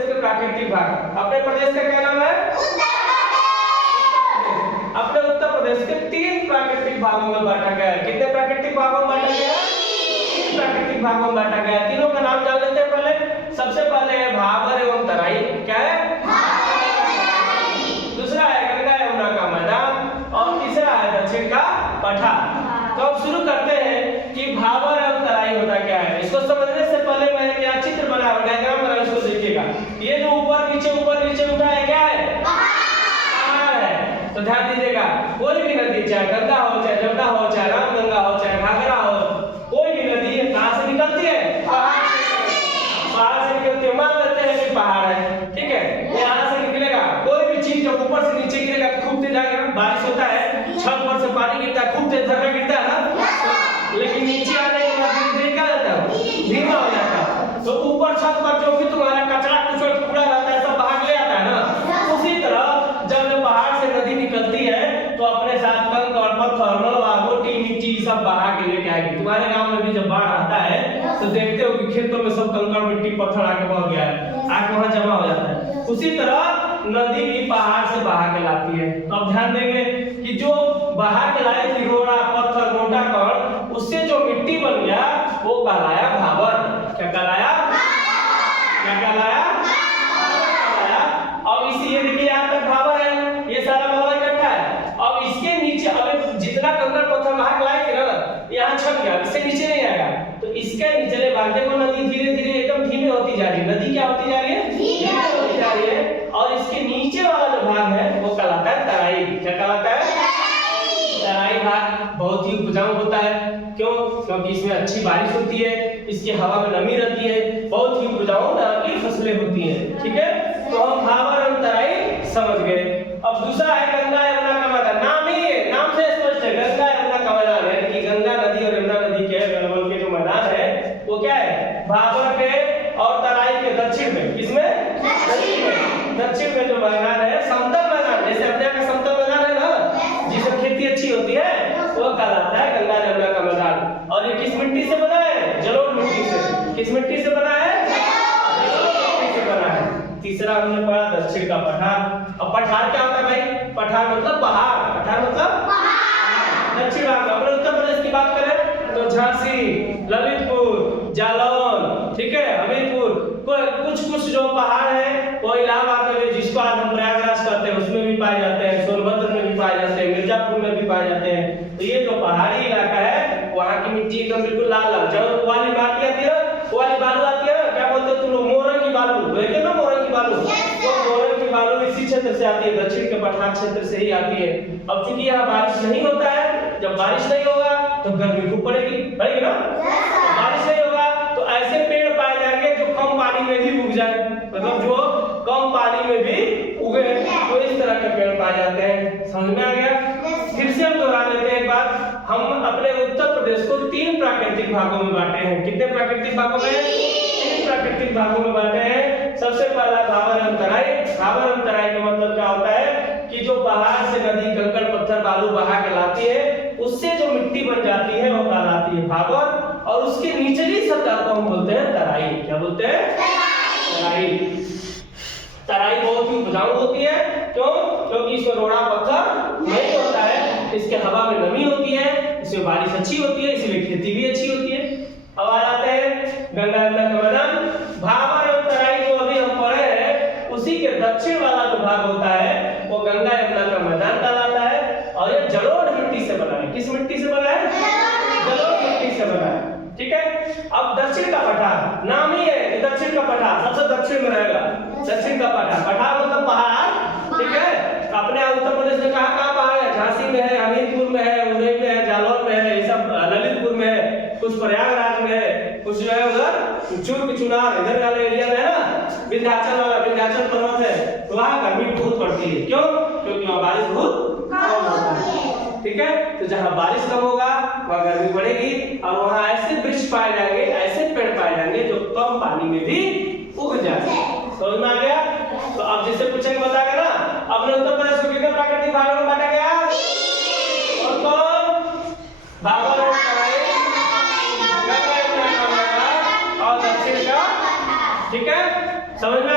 प्राकृतिक भाग। अपने प्रदेश का क्या नाम है? अपने उत्तर प्रदेश के 3 प्राकृतिक भागों में बांटा गया है। कितने प्राकृतिक भागों में बांटा गया है? 3 प्राकृतिक भागों में बांटा गया है। तीनों का नाम जान लेते हैं पहले। सबसे पहले है भाबर एवं तराई। क्या है? दूसरा है गंगा यमुना का मैदान और तीसरा है दक्षिण का पठार। तो अब शुरू करते हैं कि भाबर एवं तराई होता क्या है। इसको समझने से पहले मैंने यहाँ चित्र बनाया, डायग्राम बनाया, उसको देखिएगा। ये जो ऊपर नीचे उठा है क्या है? पहाड़ है। तो ध्यान दीजिएगा, कोई भी नदी, चाहे गंगा हो, चाहे जमुना हो, चाहे रामगंगा हो, चाहे घाघरा हो, कोई भी नदी कहाँ से निकलती है? पहाड़ से निकलती है। मान लेते हैं कि पहाड़ है, ठीक है, यहाँ से निकलेगा। कोई भी चीज जब ऊपर से नीचे गिरेगा खूब तेज आएगा। बारिश होता है, छत पर से पानी गिरता है, खूब तेज धरना गिरता है ना, लेकिन नीचे आने के बाद धीरे-धीरे क्या होता है? धीमा हो जाता है। तो ऊपर छत पर जो भी तुम्हारा कचरा कुचड़ टुकड़ा रहता है सब बाहर ले आता है ना। उसी तरह जब पहाड़ से नदी निकलती है तो अपने साथ कंकड़ पत्थर मलबा गोटी मिट्टी सब बहा के लेके आएगी। तुम्हारे गांव में भी जब बाढ़ आता है तो देखते हो कि खेतों में सब कंकड़ मिट्टी पत्थर आके बह गया है, आके वहां जमा हो जाता है। उसी तरह नदी भी पहाड़ से बहा के लाती है। तो अब ध्यान देंगे कि जो बहा के लाई थी रोड़ा पत्थर मोटा कण, उससे जो मिट्टी बन गया वो कहलाया भाबर। क्या कहलाया? क्या कहलाया? अब इसी ये देखिए यहाँ तक भाबर है, ये सारा मलबा इकट्ठा है। अब इसके नीचे अब जितना कंकड़ पत्थर बहा के लाए थे ना, यहाँ छप गया, इससे नीचे नहीं आएगा। तो इसके निचले भाग देखो नदी धीरे-धीरे एकदम धीमे होती जा रही है। नदी क्या होती जा रही है? धीमे होती जा रही है। और इसके नीचे वाला जो भाग है वो कहलाता है तराई। क्या कहलाता है? तराई भाग बहुत ही उपजाऊ होता है। क्यों? क्योंकि इसमें अच्छी बारिश होती है, इसकी हवा में नमी रहती है, बहुत ही उपजाऊ तरह की फसलें होती हैं। ठीक है, तो हम भाबर और तराई समझ गए। अब दूसरा है गंगा यमुना का मैदान। नाम ही है, नाम से स्पष्ट है, गंगा यमुना का मैदान है कि गंगा नदी और यमुना नदी के अगल-बगल के जो मैदान है वो क्या है? भाबर के और तराई के दक्षिण में। किसमें? दक्षिण में जो मैदान है, समतल मैदान, जैसे अपने यहाँ का समतल मैदान है ना, जिसमें खेती अच्छी होती है, वो कहलाता है गंगा यमुना का मैदान। और ये किस मिट्टी से बना है? जलोढ़ मिट्टी से। किस मिट्टी से बना है? जलोढ़ मिट्टी से बना है। तीसरा हमने पढ़ा दक्षिण का पठार। अब पठार क्या होता है भाई? पठार मतलब पहाड़। पठार मतलब पहाड़। दक्षिण भाग अपने उत्तर प्रदेश की बात करें तो झांसी, ललितपुर, जालौन, ठीक है, हमीरपुर, कुछ जो पहाड़ है वो इलाहाबाद में, जिसको आज हम प्रयागराज कहते हैं, उसमें भी पाए जाते हैं, सोनभद्र में भी पाए जाते हैं, मिर्जापुर में भी पाए जाते हैं। तो ये जो पहाड़ी इलाका है वहाँ की मिट्टी एकदम बिल्कुल लाल लाल, जब वाली बाटी आती है, वाली बालू आती है, क्या बोलते हो तुम लोग? मोरंग की बालू, बोलते हो ना मोरंग की बालू। वो मोरंग की बालू इसी क्षेत्र से आती है, दक्षिण के पठार क्षेत्र से ही आती है। अब चूंकि यहाँ बारिश नहीं होता है, जब बारिश नहीं होगा तो गर्मी खूब पड़ेगी ना। बारिश नहीं होगा तो ऐसे पेड़ पाए जाएंगे जो कम पानी में भी उग जाए, मतलब जो कम पानी में भी उगे, तो इस तरह के पेड़ पाए जाते हैं। समझ में आ गया? फिर से हम दोहरा लेते हैं एक बात। हम अपने उत्तर प्रदेश को 3 प्राकृतिक भागों में बांटे हैं। कितने प्राकृतिक भागों में? 3 प्राकृतिक भागों में बांटे हैं। सबसे पहला भाबर एवं तराई। भाबर एवं तराई का मतलब क्या होता है कि जो पहाड़ से नदी कंकड़ पत्थर बालू बहा के लाती है, उससे जो मिट्टी बन जाती है वो कहलाती है भाबर, और उसके निचली सतह को हम बोलते हैं तराई। क्या बोलते हैं? तराई। तराई बहुत ही उपजाऊ होती है। क्यों? क्योंकि इसमें रोड़ा पत्थर नहीं होता है, इसके हवा में नमी होती है, इसमें बारिश अच्छी होती है, इसलिए खेती भी अच्छी होती है। अब आ जाते हैं गंगा यमुना का मैदान। भाबर और तराई जो अभी हम पढ़े हैं, उसी के दक्षिण वाला जो भाग होता है वो गंगा यमुना का मैदान कहलाता है, और ये जलोढ़ मिट्टी से बना है। किस मिट्टी से बना है? जलोढ़ मिट्टी से बना है। ठीक है, अब दक्षिण का पठार, नाम ही है कि दक्षिण का पठार सबसे दक्षिण में रहेगा। दक्षिण का पठार, पठार मतलब पहाड़, ठीक है। अपने उत्तर प्रदेश में कहाँ पहाड़ है? झांसी में है, हमीरपुर में है, उदय में है, जालौन में है, ये सब ललितपुर में है, कुछ प्रयागराज में है, कुछ जो है उधर चूर्क चुनार इधर वाले एरिया में है ना, विंध्याचल वाला विंध्याचल पर्वत है, तो वहाँ गर्मी बहुत पड़ती है। क्यों? क्योंकि वहाँ बारिश बहुत कम होता है। ठीक है, तो जहाँ बारिश कम होगा वहाँ गर्मी बढ़ेगी, और वहाँ ऐसे वृक्ष पाए जाएंगे, ऐसे पेड़ पाए जाएंगे जो कम पानी में भी उग जाए। समझ में आ गया? तो अब जिससे पूछेंगे बताएगा ना, अपने उत्तर प्रदेश को कितने प्राकृतिक भागों में बांटा गया? और कौन? भाबर और तराई, गंगा यमुना का मैदान और दक्षिण का। ठीक है, समझ में